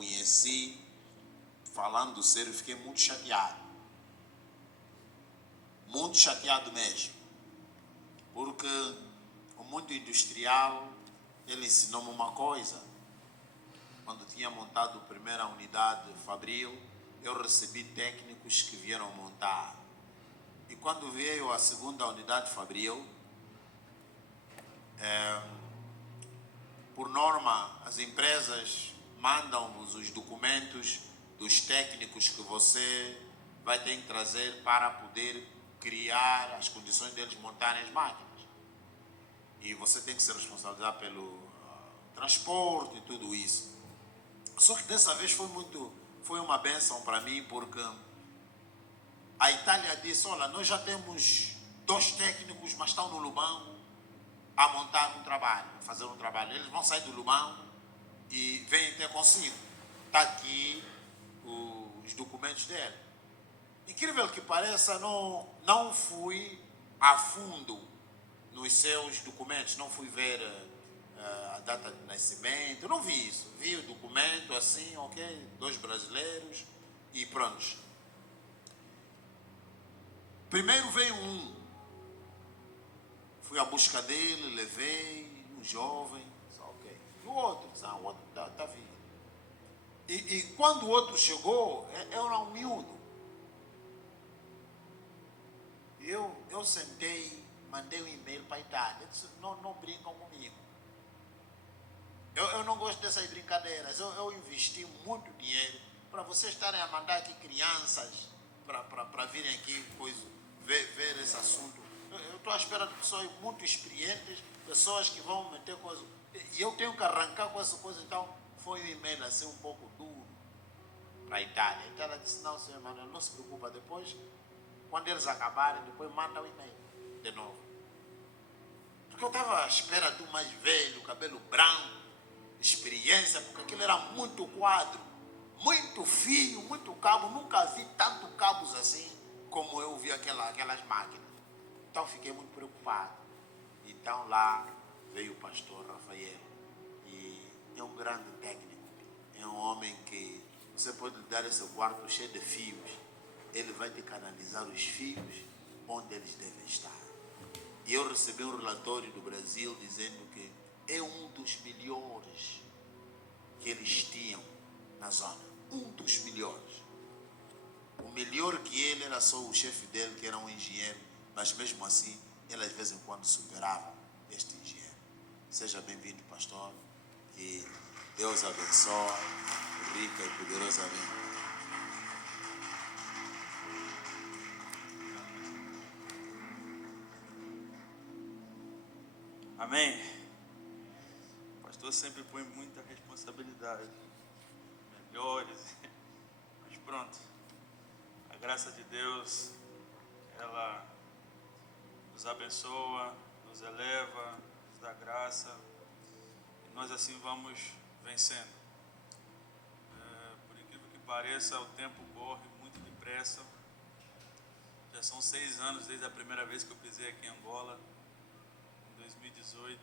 conheci, falando sério, fiquei muito chateado. Muito chateado mesmo. Porque o mundo industrial, ele ensinou-me uma coisa. Quando tinha montado a primeira unidade Fabril, eu recebi técnicos que vieram montar. E quando veio a segunda unidade Fabril, por norma, as empresas mandam-vos os documentos dos técnicos que você vai ter que trazer para poder criar as condições deles montarem as máquinas. E você tem que se responsabilizar pelo transporte e tudo isso. Só que dessa vez foi uma bênção para mim, porque a Itália disse: olha, nós já temos 2 técnicos, mas estão no Lubão a montar um trabalho, a fazer um trabalho. Eles vão sair do Lubão e vêm ter consigo. Está aqui os documentos dele. Incrível que pareça, não fui a fundo nos seus documentos, não fui ver a data de nascimento, não vi isso. Vi o documento assim, ok, 2 brasileiros e pronto. Primeiro veio um, fui à busca dele, levei um jovem, ok. E o outro está vivo. E quando o outro chegou, eu era um miúdo. Eu sentei, mandei um e-mail para a Itália, disse: não brincam comigo. Eu não gosto dessas brincadeiras. Eu investi muito dinheiro para vocês estarem a mandar aqui crianças para virem aqui ver esse assunto. Eu estou à espera de pessoas muito experientes, pessoas que vão meter coisas. E eu tenho que arrancar com essa coisa. Então, foi um e-mail assim um pouco duro para a Itália. A Itália disse: não, senhor Manuel, não se preocupa. Depois, quando eles acabarem, depois manda o e-mail de novo. Porque eu estava à espera do mais velho, cabelo branco, experiência, porque aquilo era muito quadro, muito fio, muito cabo. Nunca vi tanto cabos assim como eu vi aquelas máquinas. Então fiquei muito preocupado. Então lá veio o pastor Rafael, e é um grande técnico, é um homem que você pode lhe dar esse quarto cheio de fios, ele vai te canalizar os fios onde eles devem estar. E eu recebi um relatório do Brasil dizendo que é um dos melhores que eles tinham na zona. Um dos melhores. O melhor que ele era só o chefe dele, que era um engenheiro, mas mesmo assim, ele às vezes em quando superava este engenheiro. Seja bem-vindo, pastor. Que Deus abençoe rica e poderosamente. Amém. O pastor sempre põe muita responsabilidade, melhores, mas pronto. A graça de Deus, ela nos abençoa, nos eleva, nos dá graça, e nós assim vamos vencendo. Por incrível que pareça, o tempo corre muito depressa. Já são 6 anos desde a primeira vez que eu pisei aqui em Angola, em 2018,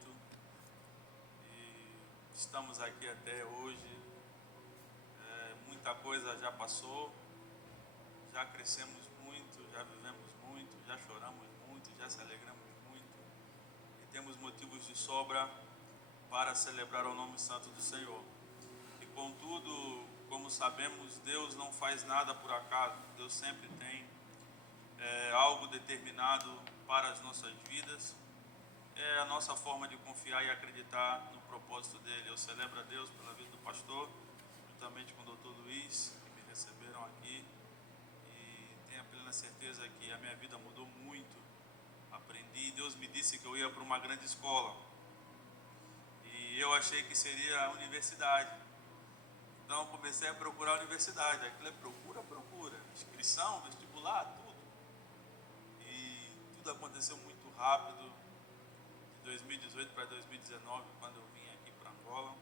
e estamos aqui até hoje. Muita coisa já passou, já crescemos muito, já vivemos muito, já choramos muito, já se alegramos muito, e temos motivos de sobra para celebrar o nome santo do Senhor. E contudo, como sabemos, Deus não faz nada por acaso. Deus sempre tem algo determinado para as nossas vidas. É a nossa forma de confiar e acreditar no propósito dele. Eu celebro a Deus pela vida do pastor, juntamente com o Dr. Luiz, que me receberam aqui, e tenho a plena certeza que a minha vida mudou muito. Aprendi, Deus me disse que eu ia para uma grande escola, e eu achei que seria a universidade. Então comecei a procurar a universidade. Aquilo é procura, inscrição, vestibular, tudo. E tudo aconteceu muito rápido, de 2018 para 2019, quando eu vim aqui para Angola.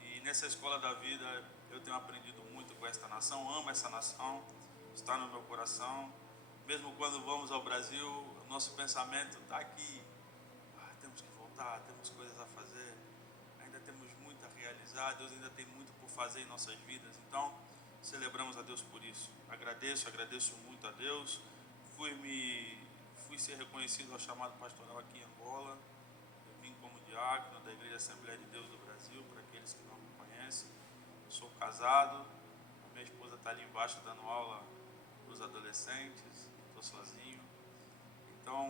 E nessa escola da vida eu tenho aprendido muito com esta nação, amo essa nação, está no meu coração. Mesmo quando vamos ao Brasil, o nosso pensamento está aqui: temos que voltar, temos coisas a fazer, ainda temos muito a realizar, Deus ainda tem muito por fazer em nossas vidas. Então, celebramos a Deus por isso. Agradeço muito a Deus. Fui ser reconhecido ao chamado pastoral aqui em Angola. Eu vim como diácono da Igreja Assembleia de Deus do Brasil, para aqueles que não me conhecem. Sou casado, a minha esposa está ali embaixo dando aula para os adolescentes, estou sozinho. Então,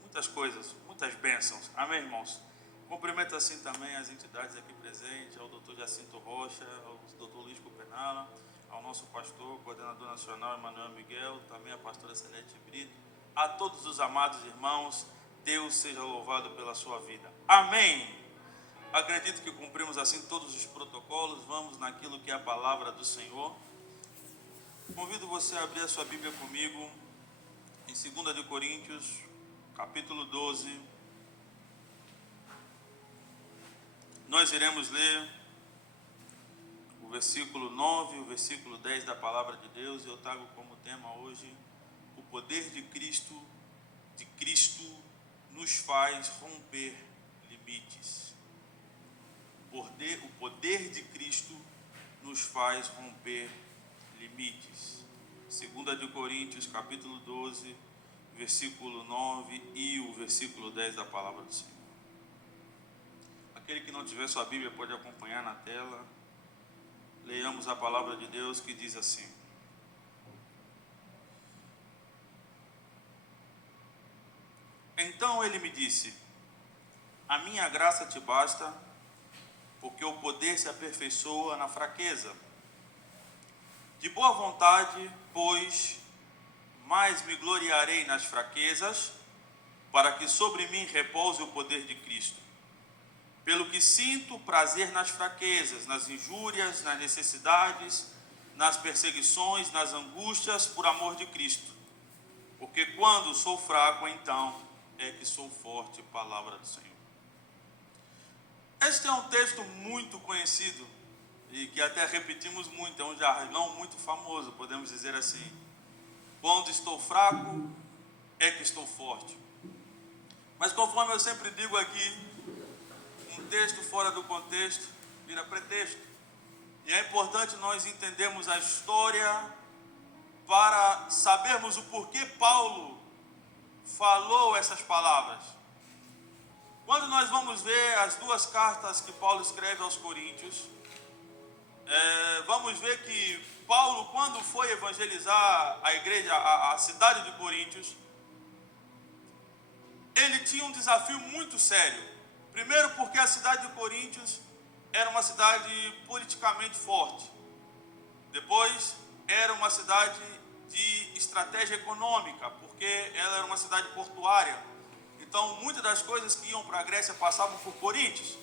muitas coisas, muitas bênçãos. Amém, irmãos? Cumprimento assim também as entidades aqui presentes, ao Dr. Jacinto Rocha, ao Dr. Luiz Copenala, ao nosso pastor, coordenador nacional Emanuel Miguel, também a pastora Celeste Brito, a todos os amados irmãos, Deus seja louvado pela sua vida. Amém! Acredito que cumprimos assim todos os protocolos, vamos naquilo que é a palavra do Senhor. Convido você a abrir a sua Bíblia comigo em 2 de Coríntios, capítulo 12. Nós iremos ler o versículo 9 e o versículo 10 da palavra de Deus. Eu trago como tema hoje: o poder de Cristo nos faz romper limites. O poder de Cristo nos faz romper limites. 2 de Coríntios, capítulo 12, versículo 9 e o versículo 10 da palavra do Senhor. Aquele que não tiver sua Bíblia pode acompanhar na tela. Leiamos a palavra de Deus, que diz assim: Então ele me disse: a minha graça te basta, porque o poder se aperfeiçoa na fraqueza. De boa vontade, pois, mais me gloriarei nas fraquezas, para que sobre mim repouse o poder de Cristo. Pelo que sinto prazer nas fraquezas, nas injúrias, nas necessidades, nas perseguições, nas angústias, por amor de Cristo. Porque quando sou fraco, então é que sou forte. Palavra do Senhor. Este é um texto muito conhecido e que até repetimos muito, é um jargão muito famoso, podemos dizer assim: quando estou fraco, é que estou forte. Mas conforme eu sempre digo aqui, um texto fora do contexto vira pretexto. E é importante nós entendermos a história para sabermos o porquê Paulo falou essas palavras. Quando nós vamos ver as duas cartas que Paulo escreve aos Coríntios, vamos ver que Paulo, quando foi evangelizar a igreja, a cidade de Coríntios, ele tinha um desafio muito sério. Primeiro porque a cidade de Coríntios era uma cidade politicamente forte. Depois, era uma cidade de estratégia econômica, porque ela era uma cidade portuária. Então, muitas das coisas que iam para a Grécia passavam por Coríntios.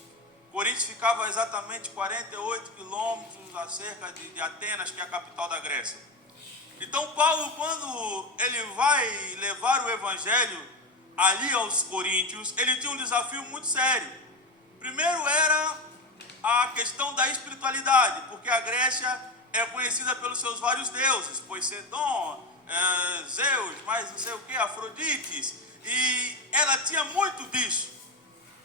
Coríntios ficava exatamente 48 quilômetros acerca de Atenas, que é a capital da Grécia. Então, Paulo, quando ele vai levar o evangelho ali aos Coríntios, ele tinha um desafio muito sério. Primeiro era a questão da espiritualidade, porque a Grécia é conhecida pelos seus vários deuses, Poseidon, Zeus, mais não sei o que, Afrodites, e ela tinha muito disso.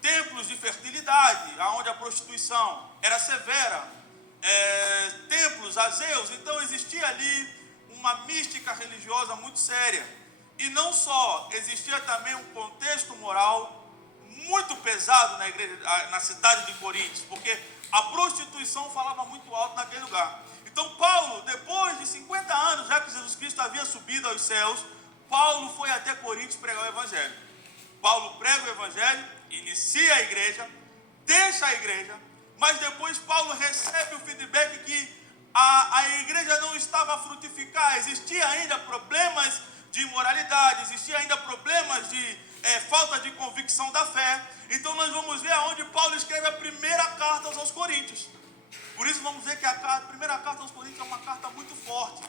Templos de fertilidade, onde a prostituição era severa, templos a Zeus. Então existia ali uma mística religiosa muito séria. E não só, existia também um contexto moral muito pesado na igreja, na cidade de Coríntios, porque a prostituição falava muito alto naquele lugar. Então Paulo, depois de 50 anos, já que Jesus Cristo havia subido aos céus, Paulo foi até Coríntios pregar o evangelho. Paulo prega o evangelho, inicia a igreja, deixa a igreja, mas depois Paulo recebe o feedback que a igreja não estava a frutificar, existia ainda problemas de imoralidade, existia ainda problemas de falta de convicção da fé. Então nós vamos ver aonde Paulo escreve a primeira carta aos Coríntios. Por isso vamos ver que a primeira carta aos Coríntios é uma carta muito forte,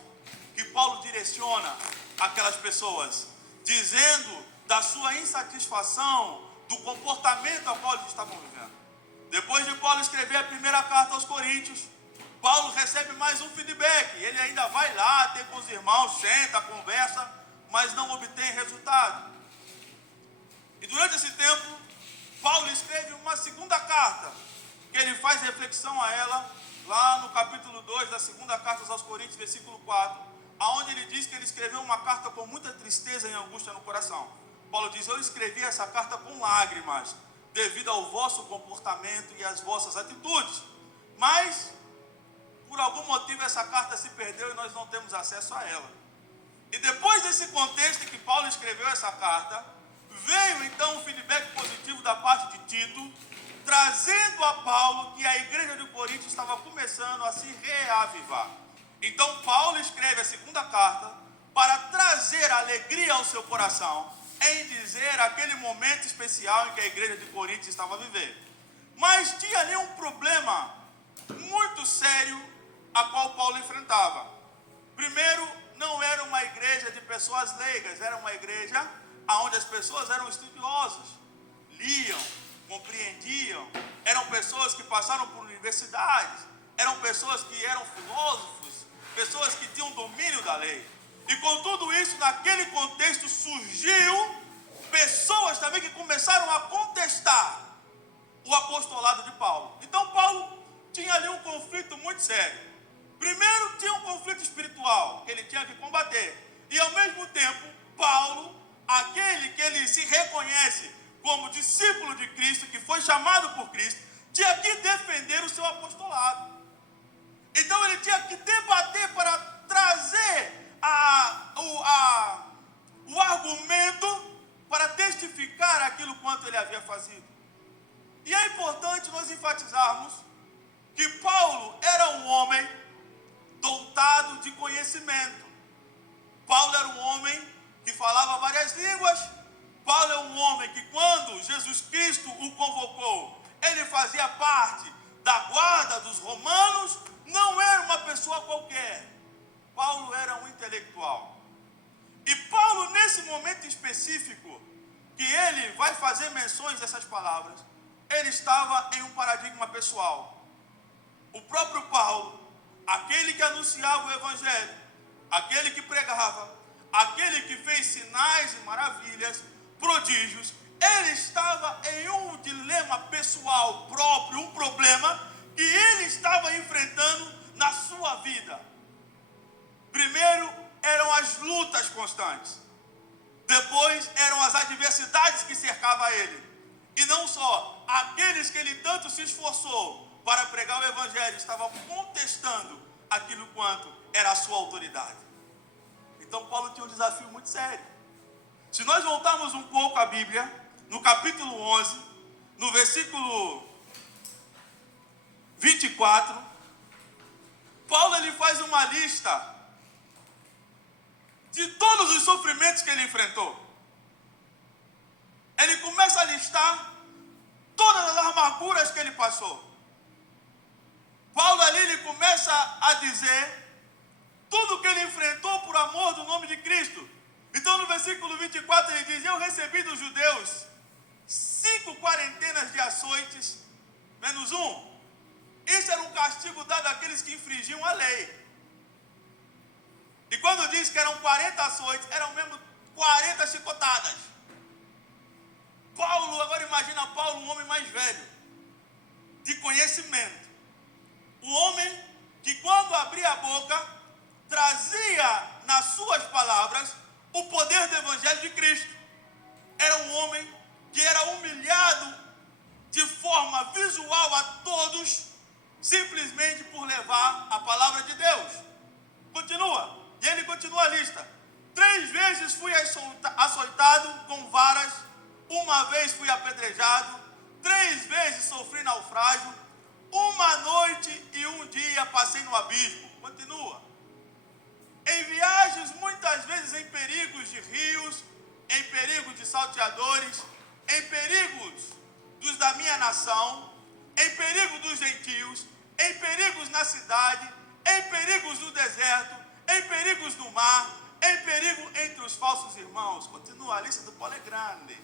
que Paulo direciona aquelas pessoas, dizendo da sua insatisfação, do comportamento ao qual eles estavam vivendo. Depois de Paulo escrever a primeira carta aos Coríntios, Paulo recebe mais um feedback. Ele ainda vai lá ter com os irmãos, senta, conversa, mas não obtém resultado. E durante esse tempo, Paulo escreve uma segunda carta, que ele faz reflexão a ela, lá no capítulo 2 da segunda carta aos Coríntios, versículo 4, aonde ele diz que ele escreveu uma carta com muita tristeza e angústia no coração. Paulo diz: eu escrevi essa carta com lágrimas, devido ao vosso comportamento e às vossas atitudes. Mas, por algum motivo, essa carta se perdeu e nós não temos acesso a ela. E depois desse contexto em que Paulo escreveu essa carta, veio então um feedback positivo da parte de Tito, trazendo a Paulo que a igreja de Corinto estava começando a se reavivar. Então Paulo escreve a segunda carta para trazer alegria ao seu coração, em dizer aquele momento especial em que a igreja de Corinto estava vivendo. Mas tinha ali um problema muito sério a qual Paulo enfrentava. Primeiro, não era uma igreja de pessoas leigas, era uma igreja onde as pessoas eram estudiosas, liam, compreendiam, eram pessoas que passaram por universidades, eram pessoas que eram filósofos, pessoas que tinham domínio da lei. E com tudo isso, naquele contexto, surgiu pessoas também que começaram a contestar o apostolado de Paulo. Então Paulo tinha ali um conflito muito sério. Primeiro, tinha um conflito espiritual que ele tinha que combater. E ao mesmo tempo, Paulo, aquele que ele se reconhece como discípulo de Cristo, que foi chamado por Cristo, tinha que defender o seu apostolado. Então ele tinha que debater para trazer o argumento para testificar aquilo quanto ele havia fazido. E é importante nós enfatizarmos que Paulo era um homem dotado de conhecimento. Paulo era um homem que falava várias línguas. Paulo é um homem que, quando Jesus Cristo o convocou, ele fazia parte da guarda dos romanos, não era uma pessoa qualquer. Paulo era um intelectual. E Paulo, nesse momento específico, que ele vai fazer menções dessas palavras, ele estava em um paradigma pessoal. O próprio Paulo, aquele que anunciava o evangelho, aquele que pregava, aquele que fez sinais e maravilhas, prodígios, ele estava em um dilema pessoal próprio, um problema que ele estava enfrentando na sua vida. Primeiro eram as lutas constantes, depois eram as adversidades que cercavam ele. E não só, aqueles que ele tanto se esforçou para pregar o evangelho estavam contestando aquilo quanto era a sua autoridade. Então Paulo tinha um desafio muito sério. Se nós voltarmos um pouco à Bíblia, no capítulo 11, no versículo 24, Paulo ele faz uma lista de todos os sofrimentos que ele enfrentou. Ele começa a listar todas as amarguras que ele passou. Paulo ali ele começa a dizer tudo que ele enfrentou por amor do nome de Cristo. Então no versículo 24 ele diz: eu recebi dos judeus 5 quarentenas de açoites, menos um. Isso era um castigo dado àqueles que infringiam a lei. E quando diz que eram 40 açoites, eram mesmo 40 chicotadas. Paulo, agora imagina Paulo, um homem mais velho, de conhecimento. O homem que quando abria a boca, trazia nas suas palavras o poder do evangelho de Cristo. Era um homem que era humilhado de forma visual a todos, simplesmente por levar a palavra de Deus. Continua, e ele continua a lista: 3 vezes fui açoitado com varas, 1 vez fui apedrejado, 3 vezes sofri naufrágio, 1 noite e 1 dia passei no abismo. Continua. Em viagens, muitas vezes em perigos de rios, em perigos de salteadores, em perigos dos da minha nação, em perigo dos gentios, em perigos na cidade, em perigos no deserto, em perigos no mar, em perigo entre os falsos irmãos. Continua, a lista do Paulo é grande.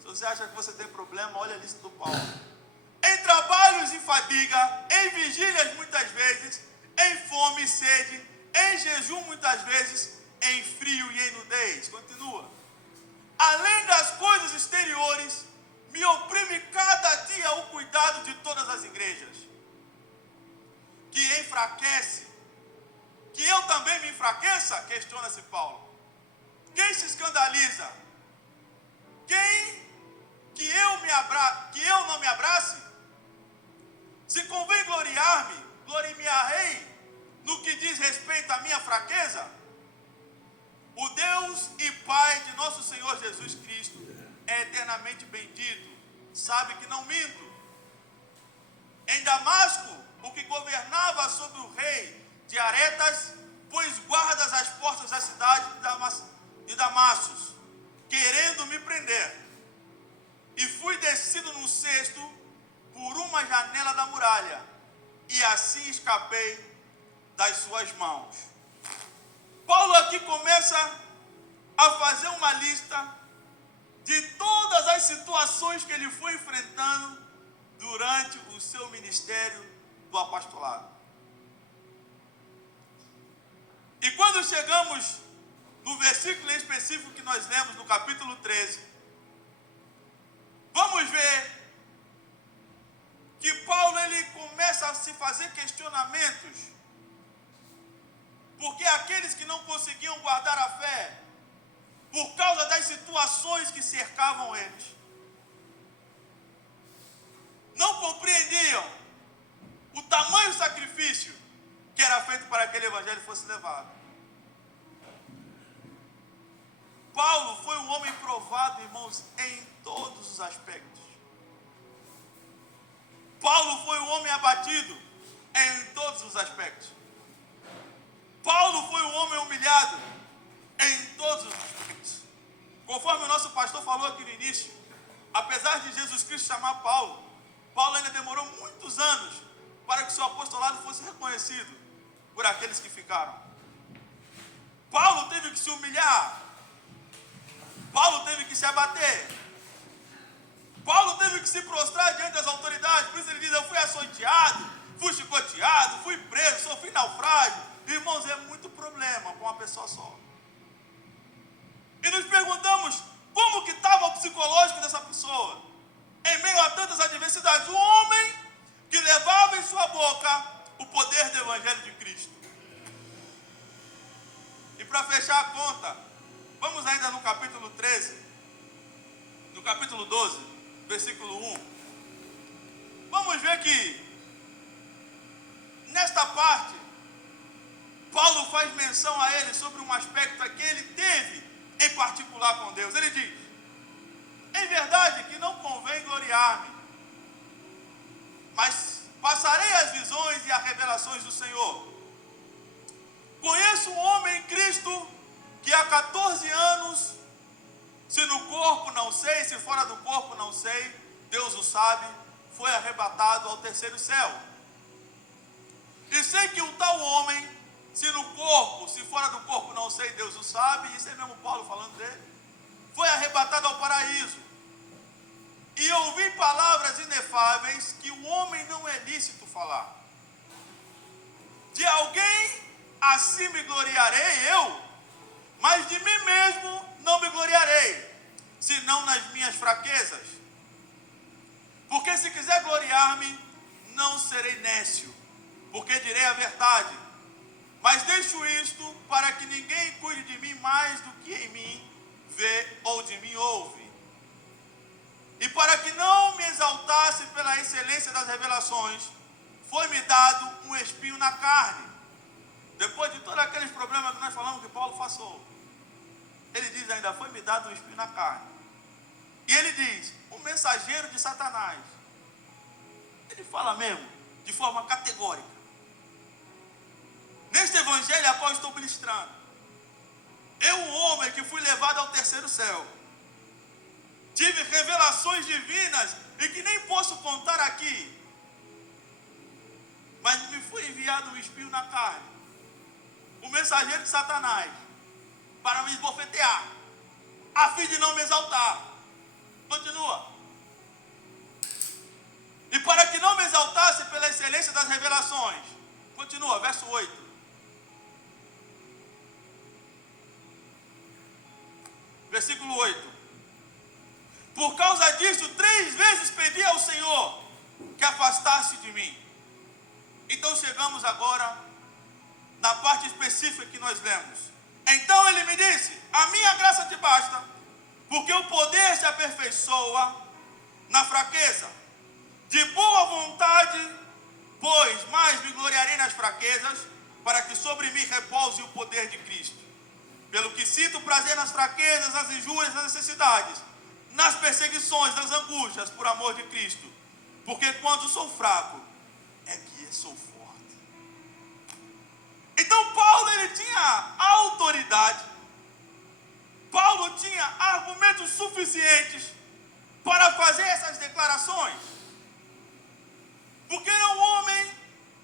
Se você acha que você tem problema, olha a lista do Paulo. Em trabalhos e fadiga, em vigílias muitas vezes, em fome e sede, em jejum muitas vezes, em frio e em nudez. Continua. Além das coisas exteriores, me oprime cada dia o cuidado de todas as igrejas. que enfraquece, que eu também me enfraqueça? Questiona-se Paulo. Quem se escandaliza? Quem que eu não me abrace? Se convém gloriar-me, gloriar-me-ei no que diz respeito à minha fraqueza. O Deus e Pai de nosso Senhor Jesus Cristo é eternamente bendito. Sabe que não minto. Em Damasco, o que governava sobre o rei de Aretas, pôs guardas às portas da cidade de Damasco, querendo me prender. E fui descido num cesto por uma janela da muralha, e assim escapei das suas mãos. Paulo aqui começa a fazer uma lista de todas as situações que ele foi enfrentando durante o seu ministério do apostolado. E quando chegamos no versículo em específico que nós lemos no capítulo 13, vamos ver que Paulo ele começa a se fazer questionamentos, porque aqueles que não conseguiam guardar a fé, por causa das situações que cercavam eles, não compreendiam o tamanho do sacrifício que era feito para que aquele evangelho fosse levado. Paulo foi um homem provado, irmãos, em todos os aspectos. Paulo foi um homem abatido em todos os aspectos. Paulo foi um homem humilhado em todos os aspectos. Conforme o nosso pastor falou aqui no início, apesar de Jesus Cristo chamar Paulo, Paulo ainda demorou muitos anos para que seu apostolado fosse reconhecido por aqueles que ficaram. Paulo teve que se humilhar. Paulo teve que se abater. Paulo teve que se prostrar diante das autoridades. Por isso ele diz: eu fui açoiteado, fui chicoteado, fui preso, sofri naufrágio. Irmãos, é muito problema com uma pessoa só. E nos perguntamos como que estava o psicológico dessa pessoa em meio a tantas adversidades. Um homem que levava em sua boca o poder do Evangelho de Cristo. E para fechar a conta, vamos ainda no capítulo 13, no capítulo 12, versículo 1. Vamos ver que nesta parte Paulo faz menção a ele sobre um aspecto que ele teve em particular com Deus. Ele diz: em verdade que não convém gloriar-me, mas passarei as visões e as revelações do Senhor. Conheço um homem em Cristo que há 14 anos, se no corpo não sei, se fora do corpo não sei, Deus o sabe, foi arrebatado ao terceiro céu. E sei que um tal homem, se no corpo, se fora do corpo não sei, Deus o sabe, isso é mesmo Paulo falando dele, foi arrebatado ao paraíso. E ouvi palavras inefáveis que o homem não é lícito falar. De alguém assim me gloriarei eu, mas de mim mesmo não me gloriarei, senão nas minhas fraquezas. Porque se quiser gloriar-me, não serei nécio, porque direi a verdade. Mas deixo isto para que ninguém cuide de mim mais do que em mim vê ou de mim ouve. E para que não me exaltasse pela excelência das revelações, foi-me dado um espinho na carne. Depois de todos aqueles problemas que nós falamos que Paulo passou, ele diz ainda: foi-me dado um espinho na carne. E ele diz: um mensageiro de Satanás. Ele fala mesmo, de forma categórica. Neste evangelho a qual estou ministrando, eu, um homem que fui levado ao terceiro céu, tive revelações divinas e que nem posso contar aqui, mas me foi enviado um espinho na carne, o mensageiro de Satanás, para me esbofetear, a fim de não me exaltar. Continua. E para que não me exaltasse pela excelência das revelações. Continua, verso 8. Versículo 8. Por causa disso, 3 vezes pedi ao Senhor que afastasse de mim. Então chegamos agora na parte específica que nós lemos. Então ele me disse: a minha graça te basta, porque o poder se aperfeiçoa na fraqueza. De boa vontade, pois mais me gloriarei nas fraquezas, para que sobre mim repouse o poder de Cristo. Pelo que sinto prazer nas fraquezas, nas injúrias, nas necessidades, nas perseguições, nas angústias, por amor de Cristo. Porque quando sou fraco, é que sou forte. Então Paulo, ele tinha autoridade. Paulo tinha argumentos suficientes para fazer essas declarações. Porque era um homem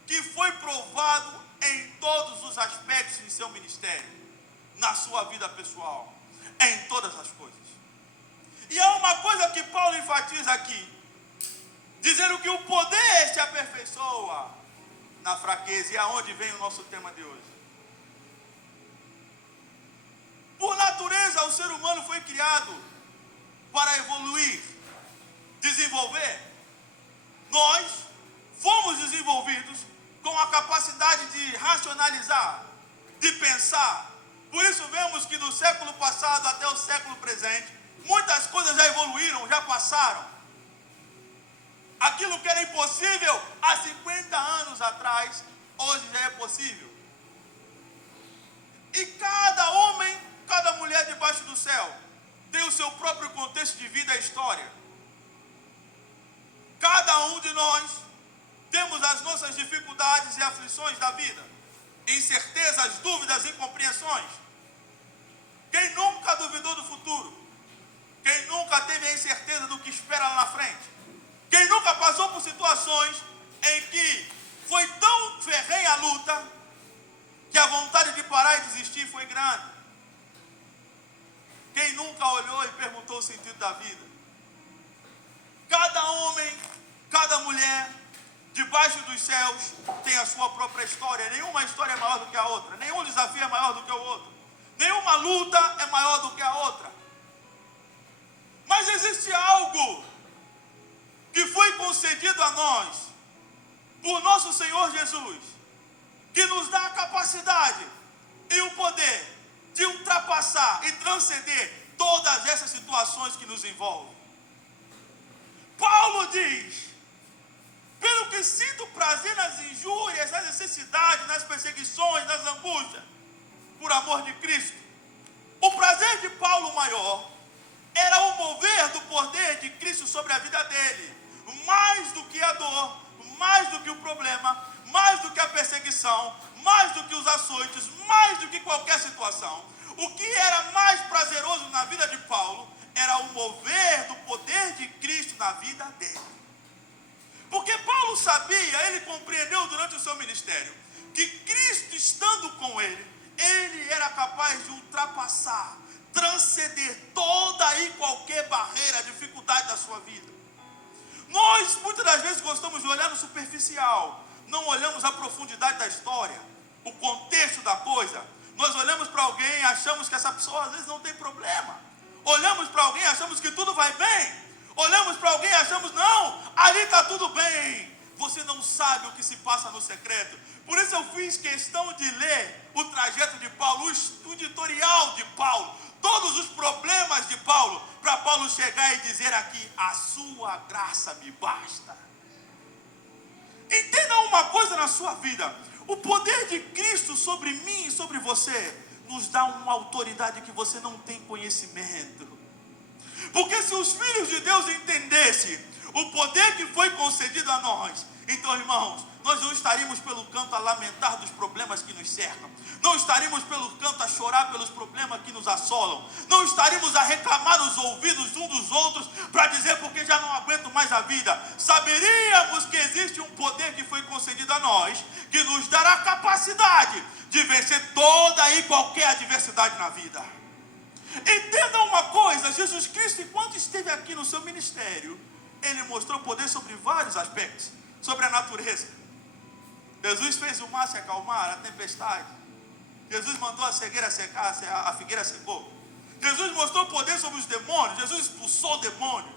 que foi provado em todos os aspectos de seu ministério, na sua vida pessoal, em todas as coisas. E há uma coisa que Paulo enfatiza aqui, dizendo que o poder se aperfeiçoa na fraqueza, e aonde vem o nosso tema de hoje. Por natureza, o ser humano foi criado para evoluir, desenvolver. Nós fomos desenvolvidos com a capacidade de racionalizar, de pensar. Por isso vemos que do século passado até o século presente, muitas coisas já evoluíram, já passaram. Aquilo que era impossível há 50 anos atrás, hoje já é possível. E cada homem, cada mulher debaixo do céu tem o seu próprio contexto de vida e história. Cada um de nós temos as nossas dificuldades e aflições da vida, incertezas, dúvidas, incompreensões. Quem nunca duvidou do futuro? Quem nunca teve a incerteza do que espera lá na frente? Quem nunca passou por situações em que foi tão ferrenha a luta que a vontade de parar e desistir foi grande? Quem nunca olhou e perguntou o sentido da vida? Cada homem, cada mulher, debaixo dos céus, tem a sua própria história. Nenhuma história é maior do que a outra. Nenhum desafio é maior do que o outro. Nenhuma luta é maior do que a outra. Mas existe algo que foi concedido a nós por nosso Senhor Jesus, que nos dá a capacidade e o poder de ultrapassar e transcender todas essas situações que nos envolvem. Paulo diz: pelo que sinto prazer nas injúrias, nas necessidades, nas perseguições, nas angústias, por amor de Cristo. O prazer de Paulo maior era o mover do poder de Cristo sobre a vida dele, mais do que a dor, mais do que o problema, mais do que a perseguição, mais do que os açoites, mais do que qualquer situação. O que era mais prazeroso na vida de Paulo era o mover do poder de Cristo na vida dele. Porque Paulo sabia, ele compreendeu durante o seu ministério, que Cristo estando com ele, ele era capaz de ultrapassar, transcender toda e qualquer barreira, dificuldade da sua vida. Nós, muitas das vezes, gostamos de olhar no superficial, não olhamos a profundidade da história, o contexto da coisa. Nós olhamos para alguém e achamos que essa pessoa às vezes não tem problema. Olhamos para alguém e achamos que tudo vai bem. Olhamos para alguém e achamos, não, ali está tudo bem. Você não sabe o que se passa no secreto. Por isso eu fiz questão de ler o trajeto de Paulo, o editorial de Paulo, todos os problemas de Paulo, para Paulo chegar e dizer aqui: a sua graça me basta. Entenda uma coisa na sua vida: o poder de Cristo sobre mim e sobre você nos dá uma autoridade que você não tem conhecimento. Porque se os filhos de Deus entendessem o poder que foi concedido a nós, então, irmãos, nós não estaríamos pelo canto a lamentar dos problemas que nos cercam, não estaríamos pelo canto a chorar pelos problemas que nos assolam, não estaríamos a reclamar os ouvidos uns dos outros para dizer porque já não aguento mais a vida. Saberíamos que existe um poder que foi concedido a nós, que nos dará capacidade de vencer toda e qualquer adversidade na vida. Entenda uma coisa: Jesus Cristo, enquanto esteve aqui no seu ministério, ele mostrou poder sobre vários aspectos, sobre a natureza. Jesus fez o mar se acalmar, a tempestade. Jesus mandou a cegueira secar, a figueira secou. Jesus mostrou poder sobre os demônios, Jesus expulsou demônios.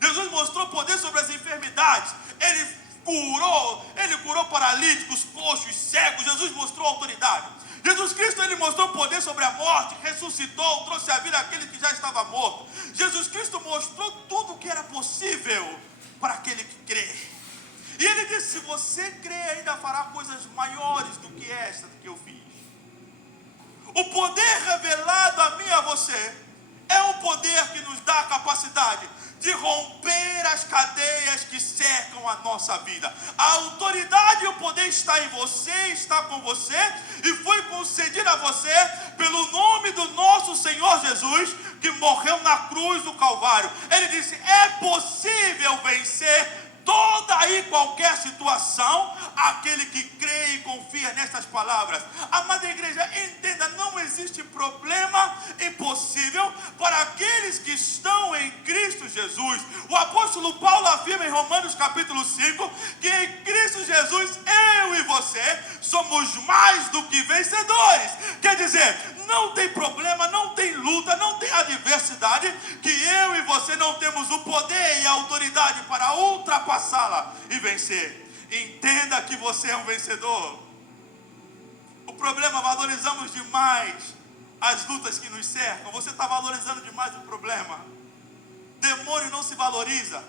Jesus mostrou poder sobre as enfermidades, ele Ele curou paralíticos, coxos, cegos. Jesus mostrou autoridade. Jesus Cristo, ele mostrou poder sobre a morte, ressuscitou, trouxe à vida aquele que já estava morto. Jesus Cristo mostrou tudo o que era possível para aquele que crê. E ele disse: se você crê, ainda fará coisas maiores do que esta que eu fiz. O poder revelado a mim e a você é um poder que nos dá a capacidade de romper as cadeias que cercam a nossa vida. A autoridade e o poder está em você, está com você, e foi concedida a você pelo nome do nosso Senhor Jesus, que morreu na cruz do Calvário. Ele disse: é possível vencer toda e qualquer situação, aquele que crê e confia nestas palavras. Amada igreja, entenda, não existe problema impossível para aqueles que estão em Cristo Jesus. O apóstolo Paulo afirma em Romanos capítulo 5, que em Cristo Jesus, eu e você, somos mais do que vencedores. Quer dizer, não tem problema, não tem luta, não tem adversidade, que eu e você não temos o poder e a autoridade para ultrapassá-la e vencer. Entenda que você é um vencedor. O problema, valorizamos demais as lutas que nos cercam. Você está valorizando demais o problema. Demônio não se valoriza,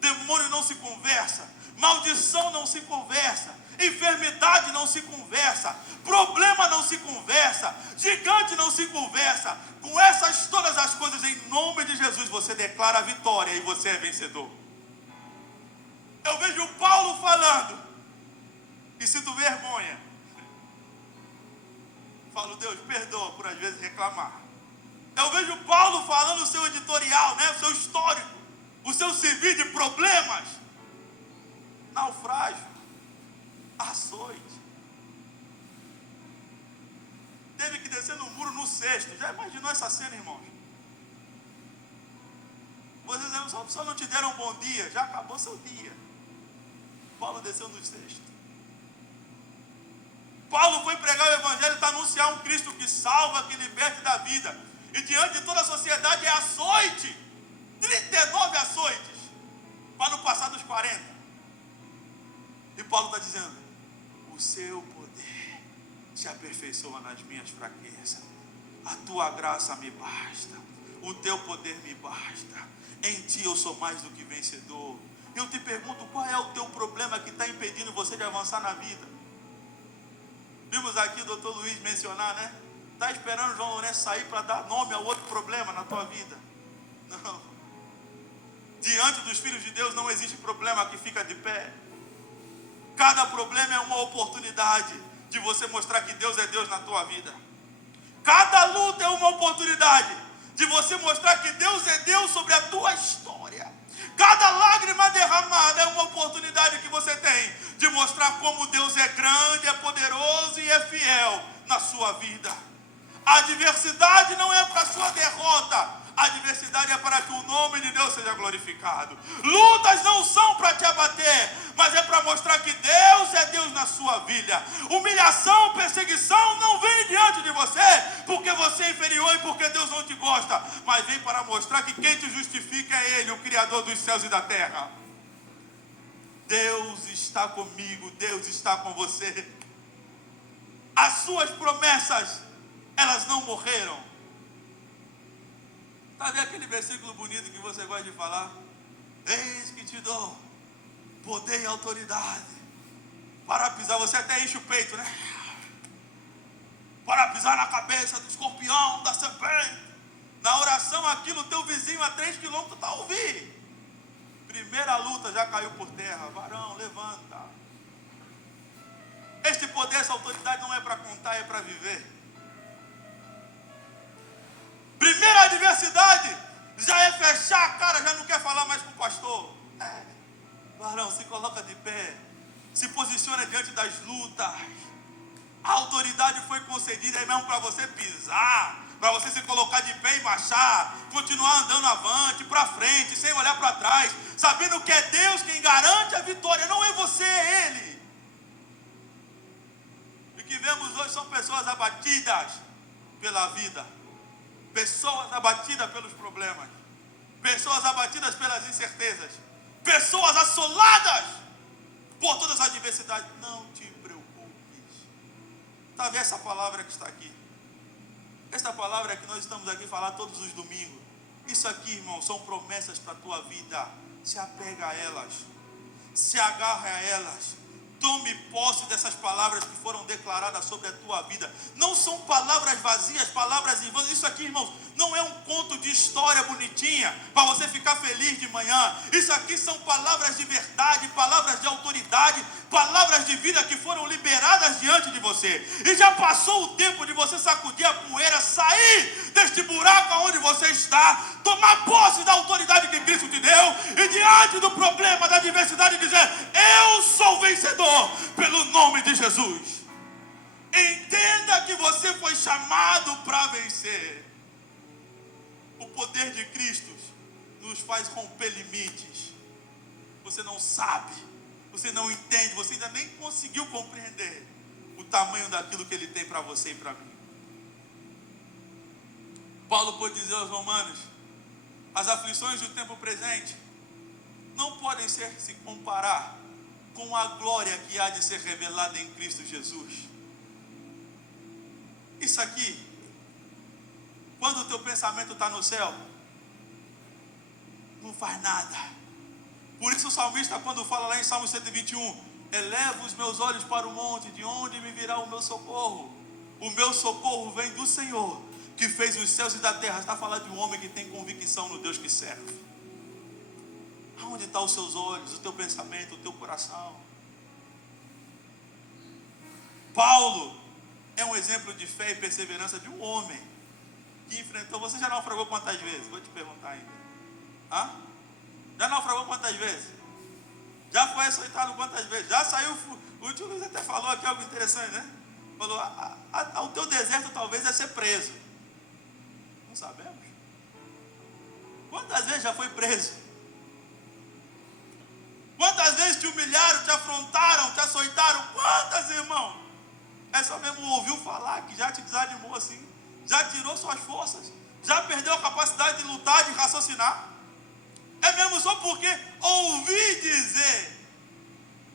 demônio não se conversa, maldição não se conversa, enfermidade não se conversa, problema não se conversa, gigante não se conversa. Com essas todas as coisas, em nome de Jesus, você declara a vitória e você é vencedor. Eu vejo Paulo falando e sinto vergonha. Falo: Deus, perdoa por às vezes reclamar. Eu vejo Paulo falando o seu editorial, né, o seu histórico, o seu CV de problemas, naufrágio, açoite. Teve que descer no muro no cesto. Já imaginou essa cena, irmãos? Vocês só não te deram um bom dia, já acabou seu dia. Paulo desceu no cesto. Paulo foi pregar o evangelho para anunciar um Cristo que salva, que liberta da vida. E diante de toda a sociedade é açoite. 39 açoites para não passar dos 40. E Paulo está dizendo: o seu poder se aperfeiçoa nas minhas fraquezas. A tua graça me basta. O teu poder me basta. Em ti eu sou mais do que vencedor. Eu te pergunto, qual é o teu problema que está impedindo você de avançar na vida? Vimos aqui o doutor Luiz mencionar, né? Está esperando o João Lourenço sair para dar nome a outro problema na tua vida. Não. Diante dos filhos de Deus não existe problema que fica de pé. Cada problema é uma oportunidade de você mostrar que Deus é Deus na tua vida. Cada luta é uma oportunidade de você mostrar que Deus é Deus sobre a tua história. Cada lágrima derramada é uma oportunidade que você tem de mostrar como Deus é grande, é poderoso e é fiel na sua vida. A adversidade não é para a sua derrota. A adversidade é para que o nome de Deus seja glorificado. Lutas não são para te abater, mas é para mostrar que Deus é Deus na sua vida. Humilhação, perseguição não vem diante de você porque você é inferior e porque Deus não te gosta, mas vem para mostrar que quem te justifica é Ele, o Criador dos céus e da terra. Deus está comigo, Deus está com você. As suas promessas, elas não morreram. Está vendo aquele versículo bonito que você gosta de falar? Eis que te dou poder e autoridade para pisar. Você até enche o peito, né? Para pisar na cabeça do escorpião, da serpente. Na oração aqui no teu vizinho a 3 quilômetros está ouvindo. Primeira luta já caiu por terra. Varão, levanta. Este poder, essa autoridade não é para contar, é para viver. Primeira adversidade já é fechar a cara, já não quer falar mais com o pastor. Varão, se coloca de pé, se posiciona diante das lutas. A autoridade foi concedida aí mesmo para você pisar, para você se colocar de pé e marchar, continuar andando avante, para frente, sem olhar para trás, sabendo que é Deus quem garante a vitória, não é você, é Ele. E o que vemos hoje são pessoas abatidas pela vida. Pessoas abatidas pelos problemas, pessoas abatidas pelas incertezas, pessoas assoladas por todas as adversidades. Não te preocupes. Está vendo essa palavra que está aqui? Esta palavra é que nós estamos aqui a falar todos os domingos. Isso aqui, irmão, são promessas para a tua vida. Se apega a elas. Se agarra a elas. Tome posse dessas palavras que foram declaradas sobre a tua vida. Não são palavras vazias, palavras em vão. Isso aqui, irmãos, não é um conto de história bonitinha para você ficar feliz de manhã. Isso aqui são palavras de verdade, palavras de autoridade, palavras de vida que foram liberadas diante de você. E já passou o tempo de você sacudir a poeira, sair deste buraco onde você está, tomar posse da autoridade que Cristo te deu e diante do problema, da adversidade, dizer: eu sou vencedor pelo nome de Jesus. Entenda que você foi chamado para vencer. O poder de Cristo nos faz romper limites. Você não sabe, você não entende, você ainda nem conseguiu compreender o tamanho daquilo que Ele tem para você e para mim. Paulo pode dizer aos romanos: as aflições do tempo presente não podem se comparar com a glória que há de ser revelada em Cristo Jesus. Isso aqui, quando o teu pensamento está no céu, não faz nada. Por isso o salmista, quando fala lá em Salmo 121, eleva os meus olhos para o monte, de onde me virá o meu socorro? O meu socorro vem do Senhor, que fez os céus e da terra. Está falando de um homem que tem convicção no Deus que serve. Aonde estão os seus olhos, o teu pensamento, o teu coração? Paulo é um exemplo de fé e perseverança de um homem que enfrentou. Você já naufragou quantas vezes? Vou te perguntar ainda. Já naufragou quantas vezes? Já foi açoitado quantas vezes? Já saiu. O tio Luiz até falou aqui algo interessante, né? Falou: o teu deserto talvez é ser preso. Não sabemos. Quantas vezes já foi preso? Quantas vezes te humilharam, te afrontaram, te açoitaram? Quantas, irmão? É só mesmo ouviu falar que já te desanimou assim, já tirou suas forças, já perdeu a capacidade de lutar, de raciocinar. É mesmo só porque ouvi dizer.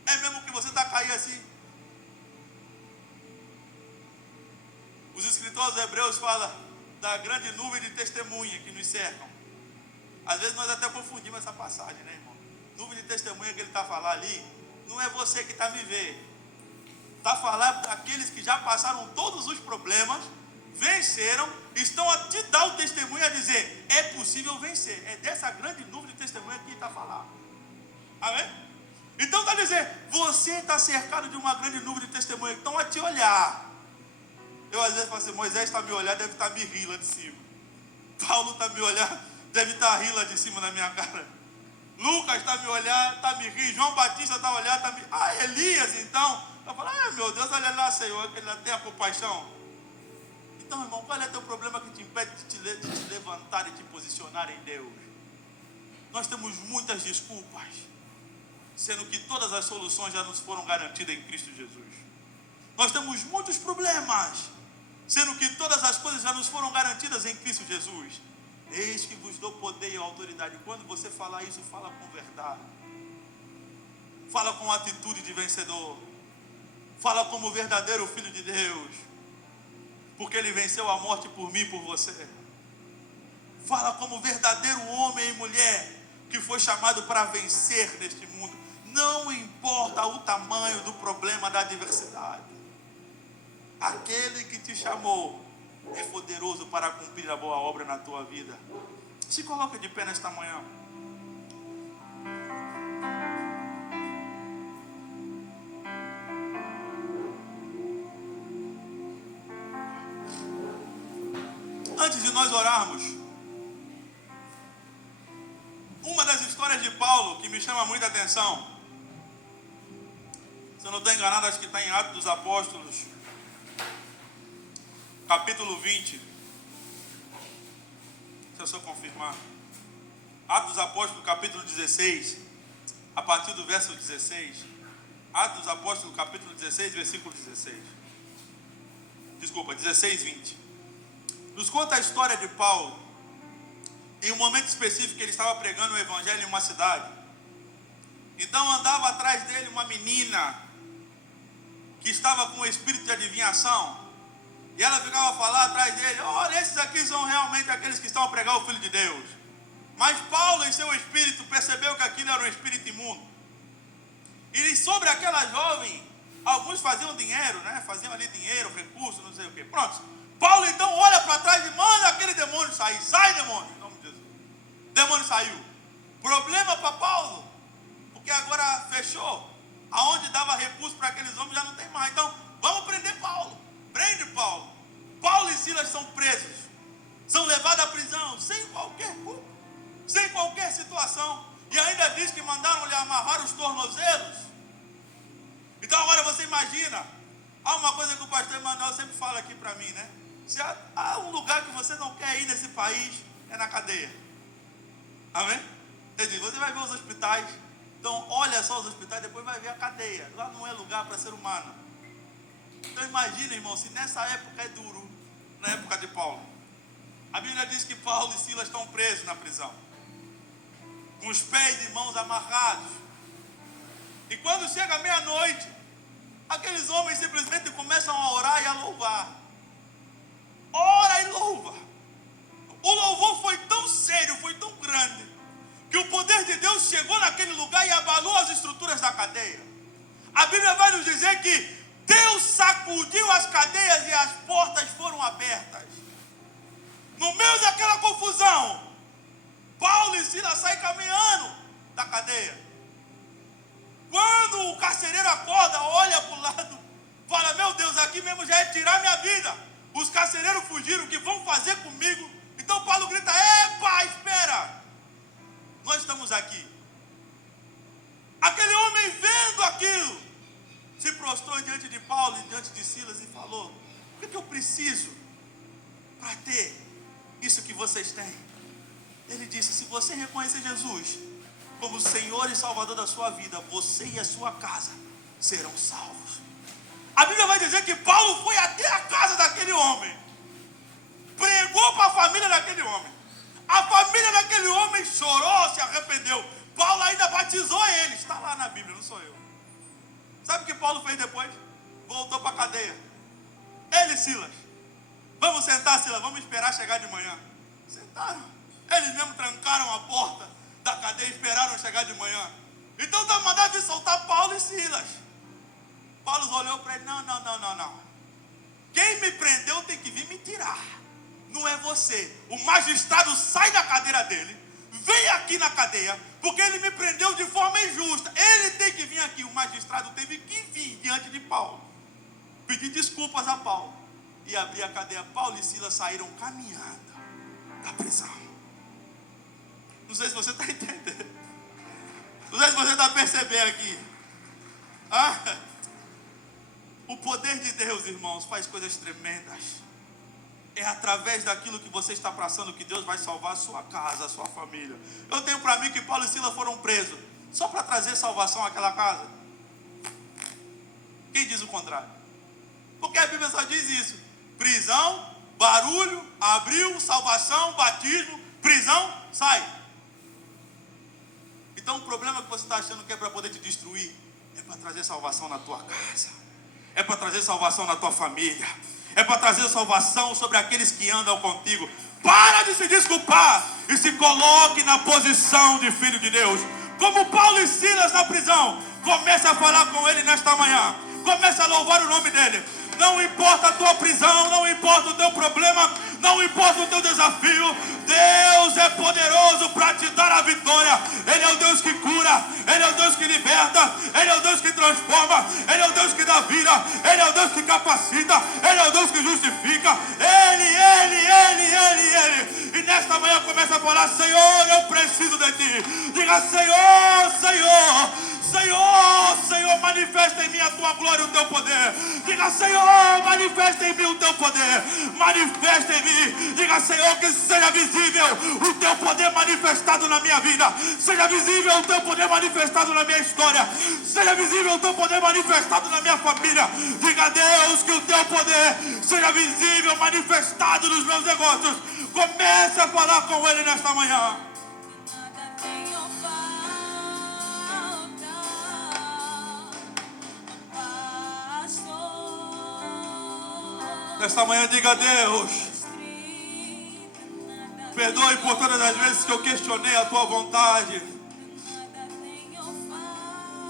É mesmo que você está caindo assim. Os escritores hebreus falam da grande nuvem de testemunha que nos cercam. Às vezes nós até confundimos essa passagem, né, irmão? Nuvem de testemunha que ele está falando ali, não é você que está me vendo. Está falando daqueles que já passaram todos os problemas, venceram, estão a te dar o testemunho, a dizer: é possível vencer. É dessa grande nuvem de testemunha que está falando. Amém? Então está a dizer, você está cercado de uma grande nuvem de testemunha que estão a te olhar. Eu às vezes falo assim: Moisés está a me olhar, deve estar me rindo lá de cima. Paulo está a me olhar, deve estar rindo lá de cima na minha cara. Lucas está a me olhar, está a me rir. João Batista está a olhar, está a me... Elias então está falando: meu Deus, olha lá, Senhor, que Ele tem a compaixão. Então, irmão, qual é o teu problema que te impede de te levantar e te posicionar em Deus? Nós temos muitas desculpas, sendo que todas as soluções já nos foram garantidas em Cristo Jesus. Nós temos muitos problemas, sendo que todas as coisas já nos foram garantidas em Cristo Jesus. Eis que vos dou poder e autoridade. Quando você falar isso, fala com verdade. Fala com atitude de vencedor. Fala como verdadeiro filho de Deus. Porque Ele venceu a morte por mim e por você. Fala como verdadeiro homem e mulher que foi chamado para vencer neste mundo. Não importa o tamanho do problema, da adversidade. Aquele que te chamou é poderoso para cumprir a boa obra na tua vida. Se coloca de pé nesta manhã. Antes de nós orarmos, uma das histórias de Paulo que me chama muita atenção, se eu não estou enganado, acho que está em Atos dos Apóstolos, capítulo 20. Deixa eu só confirmar. Atos dos Apóstolos, capítulo 16, a partir do verso 16. Atos dos Apóstolos, capítulo 16, versículo 16. Desculpa, 16, 20. Nos conta a história de Paulo, em um momento específico que ele estava pregando o evangelho em uma cidade. Então andava atrás dele uma menina que estava com o espírito de adivinhação. E ela ficava a falar atrás dele: olha, esses aqui são realmente aqueles que estão a pregar o Filho de Deus. Mas Paulo, em seu espírito, percebeu que aquilo era um espírito imundo. E sobre aquela jovem, alguns faziam dinheiro, né? Faziam ali dinheiro, recurso, não sei o quê. Pronto. Paulo então olha para trás e manda aquele demônio sair. Sai, demônio, em nome de Jesus. O demônio saiu. Problema para Paulo, porque agora fechou. Aonde dava recurso para aqueles homens já não tem mais. Então, vamos prender Paulo. Prende Paulo. Paulo e Silas são presos. São levados à prisão sem qualquer culpa, sem qualquer situação. E ainda diz que mandaram-lhe amarrar os tornozelos. Então agora você imagina. Há uma coisa que o pastor Emanuel sempre fala aqui para mim, né? Se há um lugar que você não quer ir nesse país, é na cadeia. Amém? Ele diz, você vai ver os hospitais. Então olha só os hospitais, depois vai ver a cadeia. Lá não é lugar para ser humano. Então imagina, irmão, se nessa época é duro, na época de Paulo. A Bíblia diz que Paulo e Silas estão presos na prisão, com os pés e mãos amarrados. E quando chega meia-noite, aqueles homens simplesmente começam a orar e a louvar. Ora e louva. O louvor foi tão sério, foi tão grande, que o poder de Deus chegou naquele lugar e abalou as estruturas da cadeia. A Bíblia vai nos dizer que Deus sacudiu as cadeias e as portas foram abertas. No meio daquela confusão, Paulo e Silas saem caminhando da cadeia. Quando o carcereiro acorda, olha para o lado, fala, meu Deus, aqui mesmo já é tirar minha vida. Os carcereiros fugiram, o que vão fazer comigo? Então Paulo grita, epa, espera, nós estamos aqui. Aquele homem vendo aquilo, se prostrou diante de Paulo e diante de Silas e falou, o que eu preciso para ter isso que vocês têm? Ele disse, se você reconhecer Jesus como Senhor e Salvador da sua vida, você e a sua casa serão salvos. A Bíblia vai dizer que Paulo foi até a casa daquele homem, pregou para a família daquele homem. A família daquele homem chorou, se arrependeu. Paulo ainda batizou ele, está lá na Bíblia, não sou eu. Sabe o que Paulo fez depois? Voltou para a cadeia. Ele e Silas, vamos sentar, Silas, vamos esperar chegar de manhã. Sentaram. Eles mesmo trancaram a porta da cadeia e esperaram chegar de manhã. Então tá mandado vir soltar Paulo e Silas. Paulo olhou para ele, não. Quem me prendeu tem que vir me tirar. Não é você. O magistrado sai da cadeira dele, vem aqui na cadeia, porque ele me prendeu de forma injusta. Ele tem que vir aqui. O magistrado teve que vir diante de Paulo, pedir desculpas a Paulo e abrir a cadeia. Paulo e Silas saíram caminhando da prisão. Não sei se você está entendendo. Não sei se você está percebendo aqui. O poder de Deus, irmãos, faz coisas tremendas. É através daquilo que você está passando que Deus vai salvar a sua casa, a sua família. Eu tenho para mim que Paulo e Silas foram presos só para trazer salvação àquela casa. Quem diz o contrário? Porque a Bíblia só diz isso. Prisão, barulho, abriu, salvação, batismo, prisão, sai. Então o problema que você está achando que é para poder te destruir, é para trazer salvação na tua casa, é para trazer salvação na tua família, é para trazer salvação sobre aqueles que andam contigo. Para de se desculpar e se coloque na posição de filho de Deus. Como Paulo e Silas na prisão. Comece a falar com ele nesta manhã. Comece a louvar o nome dele. Não importa a tua prisão, não importa o teu problema, não importa o teu desafio. Deus é poderoso para te dar a vitória. Ele é o Deus que cura, Ele é o Deus que liberta, Ele é o Deus que transforma, Ele é o Deus que dá vida, Ele é o Deus que capacita, Ele é o Deus que justifica. Ele. E nesta manhã começa a falar, Senhor, eu preciso de Ti. Diga, Senhor, manifesta em mim a Tua glória e o Teu poder. Diga, Senhor, manifesta em mim o Teu poder. Manifesta em mim. Diga, Senhor, que seja visível o Teu poder manifestado na minha vida. Seja visível o Teu poder manifestado na minha história. Seja visível o Teu poder manifestado na minha família. Diga a Deus que o Teu poder seja visível, manifestado nos meus negócios. Comece a falar com Ele nesta manhã. Nesta manhã diga a Deus: perdoe por todas as vezes que eu questionei a tua vontade.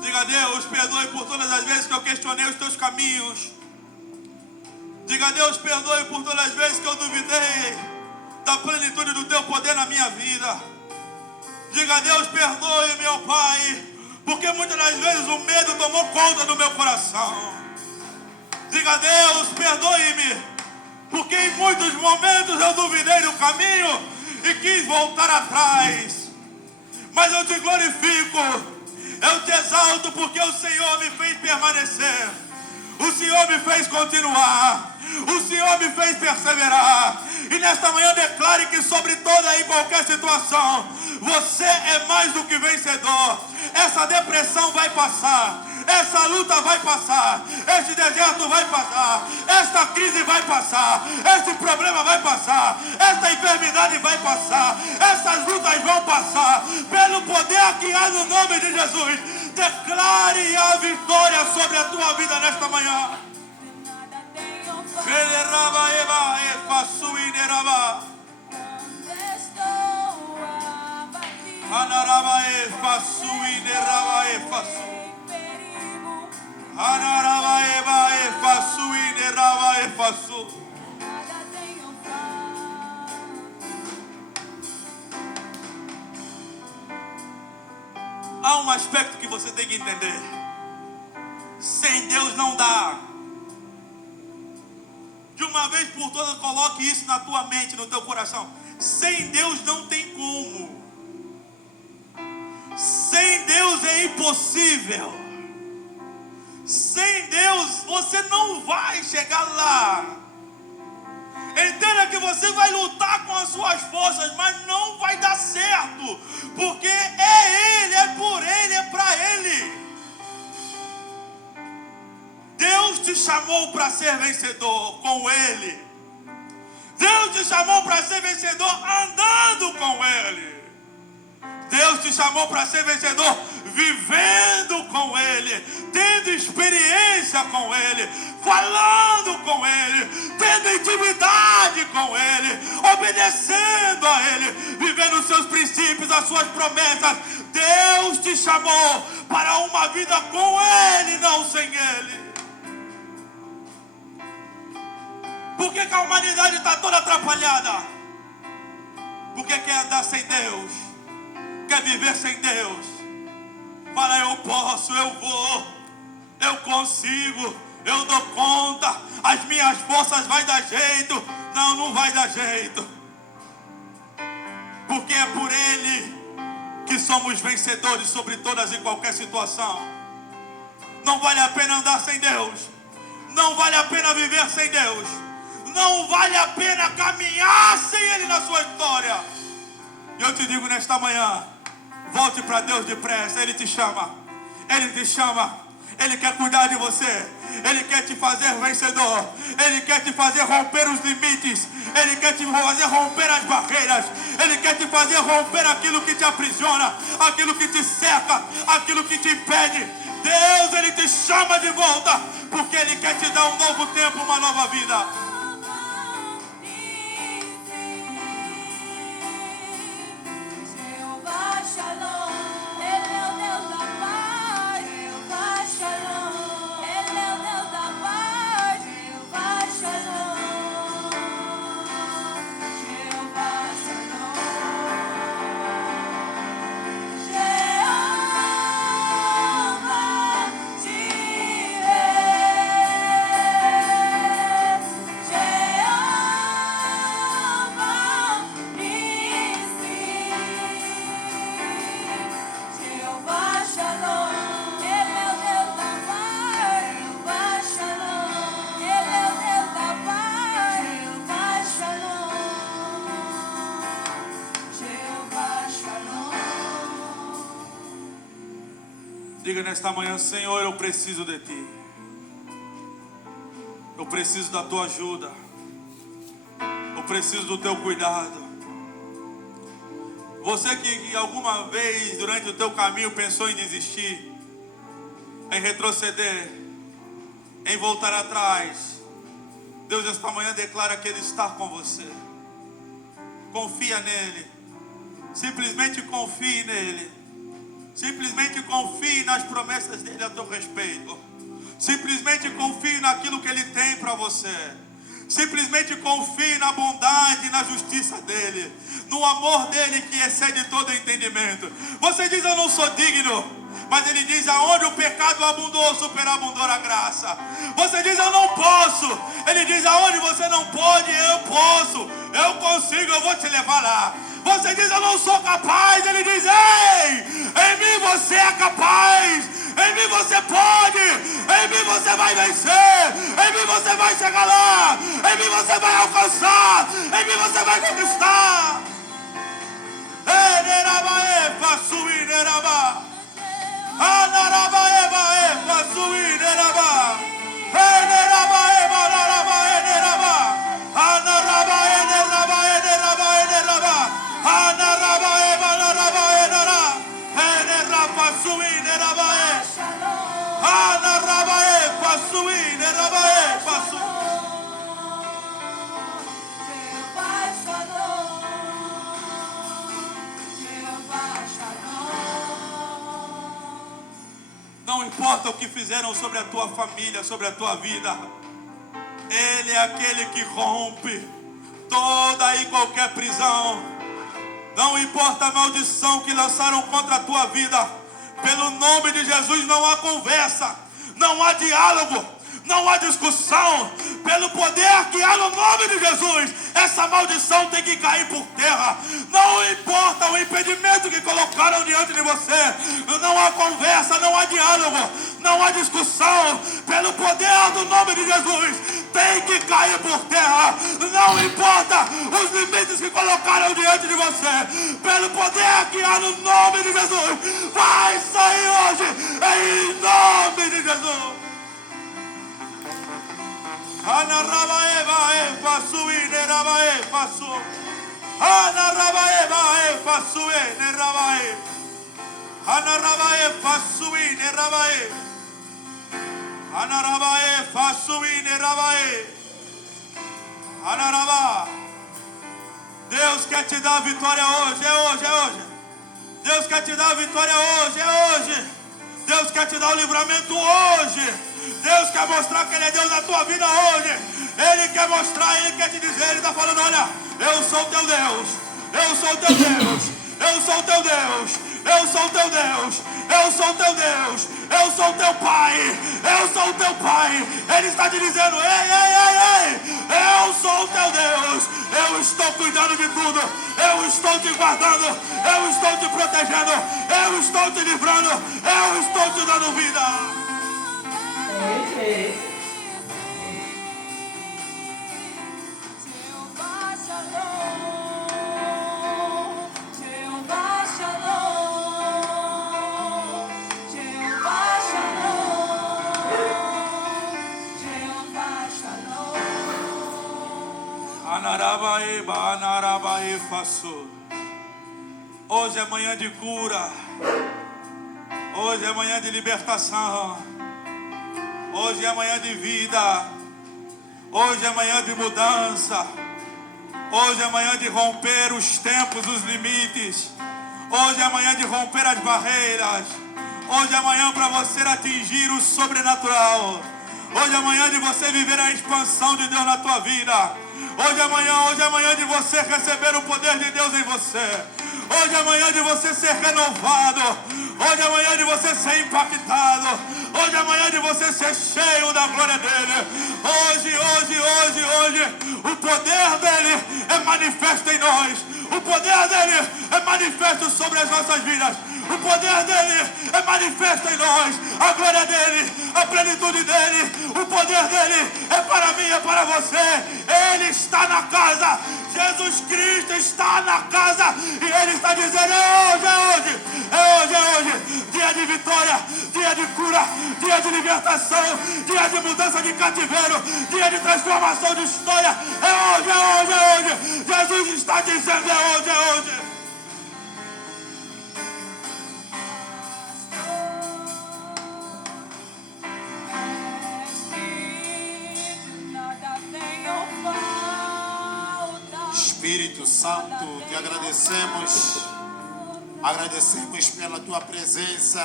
Diga a Deus: perdoe por todas as vezes que eu questionei os teus caminhos. Diga a Deus: perdoe por todas as vezes que eu duvidei da plenitude do teu poder na minha vida. Diga a Deus: perdoe, meu Pai, porque muitas das vezes o medo tomou conta do meu coração. Diga a Deus: perdoe-me, porque em muitos momentos eu duvidei do caminho e quis voltar atrás. Mas eu te glorifico, eu te exalto, porque o Senhor me fez permanecer, o Senhor me fez continuar, o Senhor me fez perseverar. E nesta manhã declare que sobre toda e qualquer situação, você é mais do que vencedor. Essa depressão vai passar, essa luta vai passar, este deserto vai passar, esta crise vai passar, este problema vai passar, esta enfermidade vai passar, essas lutas vão passar, pelo poder que há no nome de Jesus. Declare a vitória sobre a tua vida nesta manhã. Há um aspecto que você tem que entender: sem Deus não dá. De uma vez por todas, coloque isso na tua mente, no teu coração. Sem Deus não tem como. Sem Deus é impossível. Sem Deus você não vai chegar lá. Entenda que você vai lutar com as suas forças, mas não vai dar certo, porque é Ele, é por Ele, é para Ele. Deus te chamou para ser vencedor com Ele. Deus te chamou para ser vencedor andando com Ele. Deus te chamou para ser vencedor vivendo com Ele, tendo experiência com Ele, falando com Ele, tendo intimidade com Ele, obedecendo a Ele, vivendo os seus princípios, as suas promessas. Deus te chamou para uma vida com Ele, não sem Ele. Por que a humanidade está toda atrapalhada? Porque quer andar sem Deus, quer viver sem Deus. Fala: eu posso, eu vou, eu consigo, eu dou conta, as minhas forças vai dar jeito. Não, não vai dar jeito, porque é por Ele que somos vencedores sobre todas e qualquer situação. Não vale a pena andar sem Deus, não vale a pena viver sem Deus, não vale a pena caminhar sem Ele na sua história. E eu te digo nesta manhã: volte para Deus depressa. Ele te chama, Ele te chama, Ele quer cuidar de você, Ele quer te fazer vencedor, Ele quer te fazer romper os limites, Ele quer te fazer romper as barreiras, Ele quer te fazer romper aquilo que te aprisiona, aquilo que te cerca, aquilo que te impede. Deus, Ele te chama de volta, porque Ele quer te dar um novo tempo, uma nova vida. Diga nesta manhã: Senhor, eu preciso de Ti. Eu preciso da Tua ajuda. Eu preciso do Teu cuidado. Você que alguma vez durante o teu caminho pensou em desistir, em retroceder, em voltar atrás, Deus esta manhã declara que Ele está com você. Confia nele. Simplesmente confie nele. Simplesmente confie nas promessas dele a teu respeito. Simplesmente confie naquilo que ele tem para você. Simplesmente confie na bondade e na justiça dele, no amor dele que excede todo entendimento. Você diz: eu não sou digno. Mas ele diz: aonde o pecado abundou, superabundou a graça. Você diz: eu não posso. Ele diz: aonde você não pode, eu posso. Eu consigo, eu vou te levar lá. Você diz: eu não sou capaz. Ele diz: ei, em mim você é capaz. Em mim você pode. Em mim você vai vencer. Em mim você vai chegar lá. Em mim você vai alcançar. Em mim você vai conquistar. Não importa o que fizeram sobre a tua família, sobre a tua vida, Ele é aquele que rompe toda e qualquer prisão. Não importa a maldição que lançaram contra a tua vida, pelo nome de Jesus não há conversa, não há diálogo, não há discussão. Pelo poder que há no nome de Jesus, essa maldição tem que cair por terra. Não importa o impedimento que colocaram diante de você, não há conversa, não há diálogo, não há discussão. Pelo poder do nome de Jesus, tem que cair por terra. Não importa os limites que colocaram diante de você, pelo poder que há no nome de Jesus, vai sair hoje, em nome de Jesus. Anarabae fasui nerabae fasu. Anarabae fasui nerabae. Anarabae fasui nerabae. Anarabae fasui nerabae. Anaraba. Deus quer te dar a vitória hoje, é hoje, é hoje. Deus quer te dar a vitória hoje, é hoje. Deus quer te dar o livramento hoje. Deus quer mostrar que Ele é Deus na tua vida hoje. Ele quer mostrar, Ele quer te dizer. Ele está falando: olha, eu sou teu Deus. Eu sou teu Deus. Eu sou teu Deus. Eu sou teu Deus. Eu sou teu Deus. Eu sou teu Pai. Eu sou teu Pai. Ele está te dizendo: ei, ei, ei, ei. Eu sou teu Deus. Eu estou cuidando de tudo. Eu estou te guardando. Eu estou te protegendo. Eu estou te livrando. Eu estou te dando vida. Jeová Shalom, Jeová Shalom, Jeová Shalom, Jeová Shalom. Anarabaeba, anarabae faço. Hoje é manhã de cura. Hoje é manhã de libertação. Hoje é manhã de vida. Hoje é manhã de mudança. Hoje é manhã de romper os tempos, os limites. Hoje é manhã de romper as barreiras. Hoje é manhã para você atingir o sobrenatural. Hoje é manhã de você viver a expansão de Deus na tua vida. Hoje é manhã de você receber o poder de Deus em você. Hoje é manhã de você ser renovado. Hoje é manhã de você ser impactado. Hoje é manhã de você ser cheio da glória dele. Hoje, o poder dele é manifesto em nós. O poder dele é manifesto sobre as nossas vidas. O poder dele é manifesto em nós. A glória dele, a plenitude dele, o poder dele é para mim, é para você. Ele está na casa. Jesus Cristo está na casa. E ele está dizendo: é hoje, é hoje. É hoje, é hoje. Dia de vitória, dia de cura, dia de libertação, dia de mudança de cativeiro, dia de transformação de história. É hoje, é hoje, é hoje. Jesus está dizendo: é hoje, é hoje. Nada tenho Espírito Santo, te agradecemos. Agradecemos pela tua presença.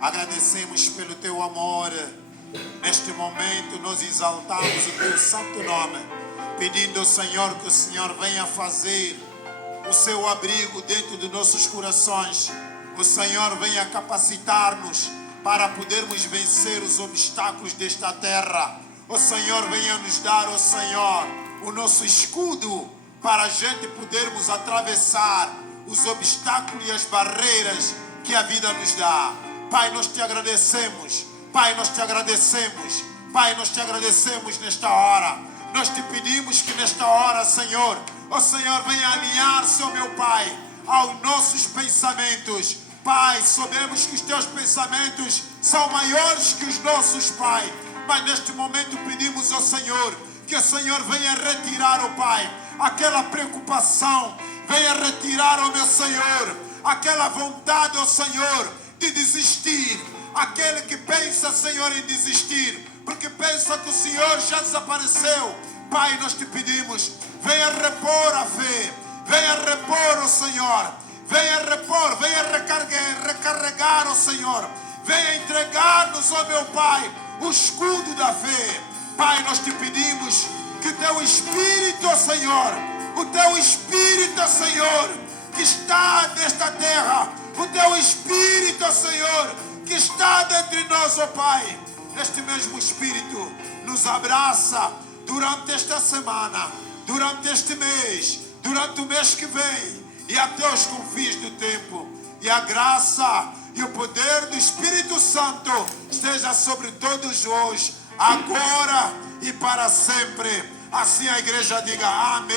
Agradecemos pelo teu amor. Neste momento nós exaltamos o teu santo nome, pedindo ao Senhor que o Senhor venha fazer o seu abrigo dentro de nossos corações. O Senhor venha capacitar-nos para podermos vencer os obstáculos desta terra. O Senhor venha nos dar, ó Senhor, o nosso escudo para a gente podermos atravessar os obstáculos e as barreiras que a vida nos dá. Pai, nós te agradecemos. Pai, nós te agradecemos. Pai, nós te agradecemos nesta hora. Nós te pedimos que nesta hora, Senhor, ó Senhor, venha alinhar-se, ó meu Pai, aos nossos pensamentos. Pai, sabemos que os teus pensamentos são maiores que os nossos, Pai. Mas neste momento pedimos ao Senhor que o Senhor venha retirar, ó Pai, aquela preocupação. Venha retirar, ó meu Senhor, aquela vontade, ó Senhor, de desistir. Aquele que pensa, Senhor, em desistir, porque pensa que o Senhor já desapareceu. Pai, nós te pedimos, venha repor a fé. Venha repor, ó Senhor. Venha repor, venha recarregar, ó Senhor. Venha entregar-nos, ó meu Pai, o escudo da fé. Pai, nós te pedimos que o teu Espírito, ó Senhor, o teu Espírito, ó Senhor, que está nesta terra, o teu Espírito, ó Senhor, que está dentre nós, ó Pai, este mesmo Espírito nos abraça durante esta semana, durante este mês, durante o mês que vem e até os confins do tempo. E a graça e o poder do Espírito Santo esteja sobre todos hoje, agora e para sempre. Assim a igreja diga amém.